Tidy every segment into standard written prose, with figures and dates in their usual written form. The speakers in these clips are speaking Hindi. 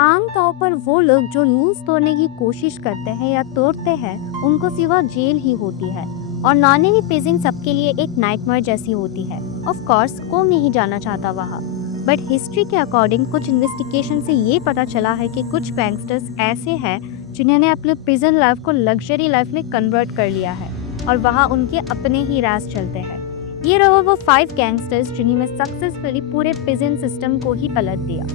आमतौर पर वो लोग जो रूल्स तोड़ने की कोशिश करते हैं या तोड़ते हैं, उनको सिवा जेल ही होती है। और नॉर्मली प्रिजन सबके लिए एक नाइटमेयर जैसी होती है। ऑफ कोर्स कौन नहीं जाना चाहता वहाँ, बट हिस्ट्री के अकॉर्डिंग कुछ इन्वेस्टिगेशन से ये पता चला है कि कुछ गैंगस्टर्स ऐसे हैं जिन्होंने अपने प्रिजन लाइफ को लग्जरी लाइफ में कन्वर्ट कर लिया है और वहाँ उनके अपने ही राज चलते हैं। ये रहे वो 5 गैंगस्टर्स जिन्होंने सक्सेसफुली पूरे प्रिजन सिस्टम को ही पलट दिया।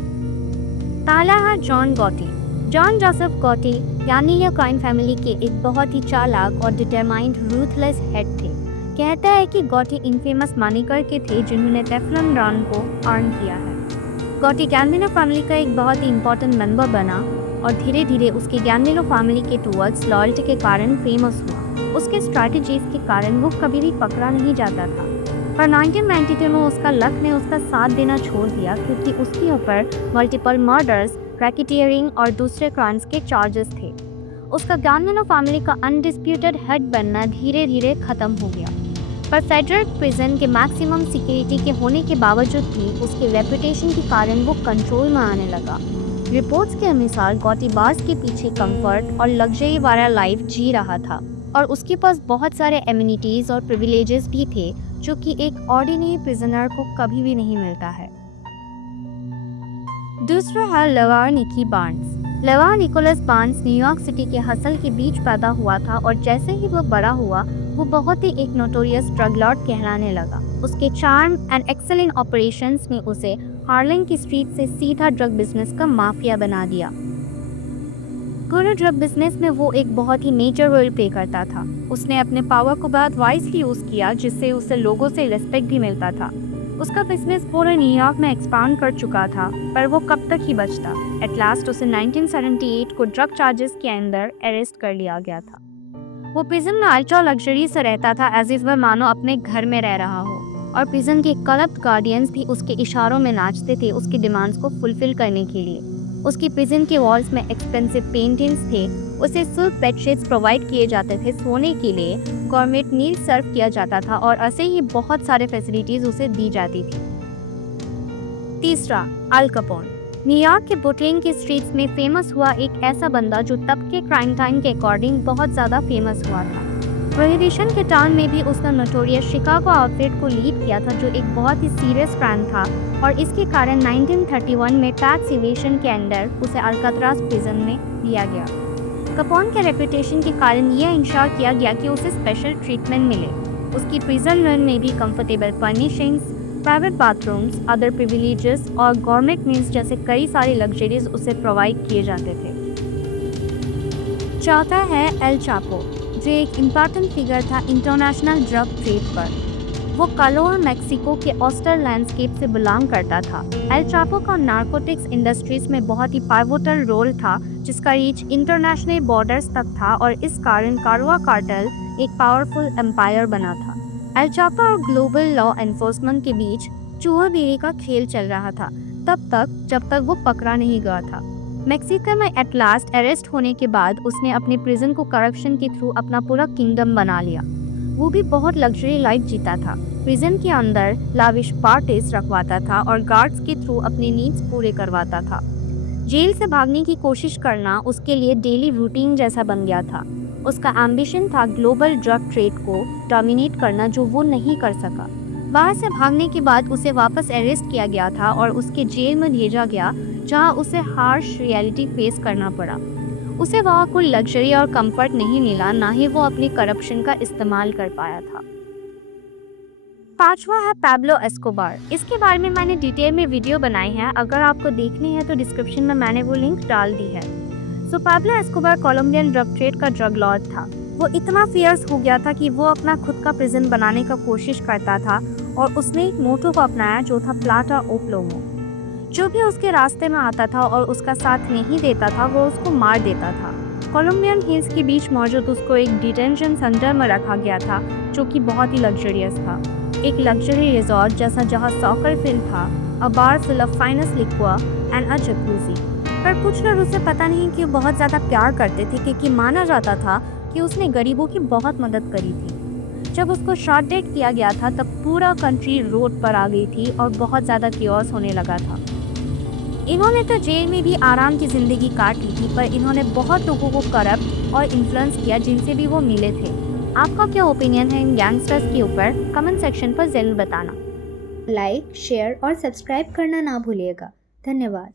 पहला है जॉन गॉटी। जॉन जोसेफ गॉटी यानी ये क्राइम फैमिली के एक बहुत ही चालाक और डिटरमाइंड रूथलेस हेड थे। कहता है कि गॉटी इनफेमस मनीकर के थे जिन्होंने टेफ्लॉन रन को अर्न किया है। गॉटी गैम्बिनो फैमिली का एक बहुत ही इम्पोर्टेंट मेंबर बना और धीरे धीरे उसके गैम्बिनो फैमिली के टूवर्ड्स लॉयल्टी के कारण फेमस हुआ। उसके स्ट्रैटेजीज के कारण वो कभी भी पकड़ा नहीं जाता था, पर 1992 में उसका लक ने उसका साथ देना छोड़ दिया क्योंकि उसके ऊपर मल्टीपल मर्डर्स, रैकेटियरिंग और दूसरे क्राइम्स के चार्जेस थे। उसका गैम्बिनो फैमिली का अनडिस्प्यूटेड हेड बनना धीरे धीरे खत्म हो गया, पर फेडरल प्रिजन के मैक्सिमम सिक्योरिटी के होने के बावजूद भी उसके रेपुटेशन के कारण वो कंट्रोल में आने लगा। रिपोर्ट्स के अनुसार गॉटी बार्स के पीछे कंफर्ट और लग्जरी वाला लाइफ जी रहा था और उसके पास बहुत सारे एमिनिटीज और प्रिविलेजेस भी थे जो कि एक ऑर्डिनरी प्रिजनर को कभी भी नहीं मिलता है। दूसरा है Leroy Nicky Barnes. Leroy Nicholas Barnes New York city के हसल के बीच पैदा हुआ था और जैसे ही वो बड़ा हुआ वो बहुत ही एक नोटोरियस ड्रग लॉर्ड कहलाने लगा। उसके चार्म एंड एक्सेलेंट ऑपरेशंस ने उसे हार्लेम की स्ट्रीट से सीधा ड्रग बिजनेस का माफिया बना दिया। पूरे ड्रग बिजनेस में वो एक बहुत ही मेजर रोल प्ले करता था। उसने अपने पावर को बहुत वाइजली यूज किया जिससे उसे लोगों से रिस्पेक्ट भी मिलता था। उसका बिजनेस पूरे न्यूयॉर्क में एक्सपांड कर चुका था, पर वो कब तक ही बचता। एट लास्ट उसे 1978 को ड्रग चार्जेस के अंदर अरेस्ट कर लिया गया था। वो प्रिजन में अल्ट्रा लग्जरी से रहता था एज इफ वह मानो अपने घर में रह रहा हो, और प्रिजन के करप्ट गार्डियंस भी उसके इशारों में नाचते थे उसकी डिमांड्स को फुलफिल करने के लिए। उसकी प्रिजन के वॉल्स में एक्सपेंसिव पेंटिंग्स थे, उसे सिल्क बेडशीट्स प्रोवाइड किए जाते थे सोने के लिए, गवर्नमेंट मील सर्व किया जाता था और ऐसे ही बहुत सारे फैसिलिटीज उसे दी जाती थी। तीसरा, अल कैपोन। न्यूयॉर्क के ब्रुकलिन की स्ट्रीट्स में फेमस हुआ एक ऐसा बंदा जो तब के क्राइम टाइम के अकॉर्डिंग बहुत ज़्यादा फेमस हुआ था। प्रोहिबिशन के टाउन में भी उसने नोटोरियस शिकागो आउटफिट को लीड किया था जो एक बहुत ही सीरियस क्राइम था और इसके कारण 1931 में टैक्स इवेशन के अंडर उसे अल्कात्रास प्रिजन में दिया गया। कैपोन के रेपुटेशन के कारण यह इंश्योर किया गया कि उसे स्पेशल ट्रीटमेंट मिले। उसकी प्रिजन रन में भी comfortable furnishings, private bathrooms, other privileges और गवर्नमेंट मील्स जैसे कई सारी लग्जरीज उसे प्रोवाइड किए जाते थे। चौथा है एल चापो, जो एक इम्पॉर्टेंट फिगर था इंटरनेशनल ड्रग ट्रेड पर। वो कलोर मैक्सिको के ऑस्टर लैंडस्केप से बिलोंग करता था। एल चापो का नार्कोटिक्स इंडस्ट्रीज में बहुत ही पाइवोटल रोल था जिसका रीच इंटरनेशनल बॉर्डर्स तक था और इस कारण कार्वा कार्टेल एक पावरफुल एम्पायर बना था। एल चापो और ग्लोबल लॉ एनफोर्समेंट के बीच चूहा-बेरी का खेल चल रहा था तब तक जब तक वो पकड़ा नहीं गया था। मैक्सिको में एट लास्ट अरेस्ट होने के बाद उसने अपने प्रिजन को करप्शन के थ्रू अपना पूरा किंगडम बना लिया। वो भी बहुत लग्जरी लाइफ जीता था। प्रिजन के अंदर लाविश पार्टीज रखवाता था और गार्ड्स के थ्रू अपने नीड्स पूरे करवाता था। जेल से भागने की कोशिश करना उसके लिए डेली रूटीन जैसा बन गया था। उसका एम्बिशन था ग्लोबल ड्रग ट्रेड को डोमिनेट करना जो वो नहीं कर सका। बाहर से भागने के बाद उसे वापस अरेस्ट किया गया था और उसके जेल में भेजा गया जहां उसे हार्श रियलिटी फेस करना पड़ा। उसे वहाँ कोई लग्जरी और कंफर्ट नहीं मिला, ना ही वो अपनी करप्शन का इस्तेमाल कर पाया था। पांचवा है पैब्लो एस्कोबार। इसके बारे में मैंने डिटेल में वीडियो बनाई है, अगर आपको देखनी है तो डिस्क्रिप्शन में मैंने वो लिंक डाल दी है। So Pablo Escobar Colombian drug trade का ड्रग लॉर्ड था। वो इतना फियर्स हो गया था कि वो अपना खुद का प्रिजन बनाने का कोशिश करता था और उसने एक मोटो को अपनाया जो था प्लाटा ओ प्लोमो। जो भी उसके रास्ते में आता था और उसका साथ नहीं देता था वो उसको मार देता था। कोलंबियन हिल्स के बीच मौजूद उसको एक डिटेंशन सेंटर में रखा गया था जो कि बहुत ही लग्जरियस था, एक लग्जरी रिजॉर्ट जैसा जहाँ सॉकर फील्ड था, a bar full of finest liquor and a jacuzzi. पर कुछ लोग उसे पता नहीं क्यों बहुत ज़्यादा प्यार करते थे क्योंकि माना जाता था कि उसने गरीबों की बहुत मदद करी थी। जब उसको शॉट डेड किया गया था तब पूरा कंट्री रोड पर आ गई थी और बहुत ज़्यादा कियोस होने लगा था। इन्होंने तो जेल में भी आराम की जिंदगी काट ली थी, पर इन्होंने बहुत लोगों को करप्ट और इन्फ्लुएंस किया जिनसे भी वो मिले थे। आपका क्या ओपिनियन है इन गैंगस्टर्स के ऊपर? कमेंट सेक्शन पर जरूर बताना। लाइक, शेयर और सब्सक्राइब करना ना भूलिएगा। धन्यवाद।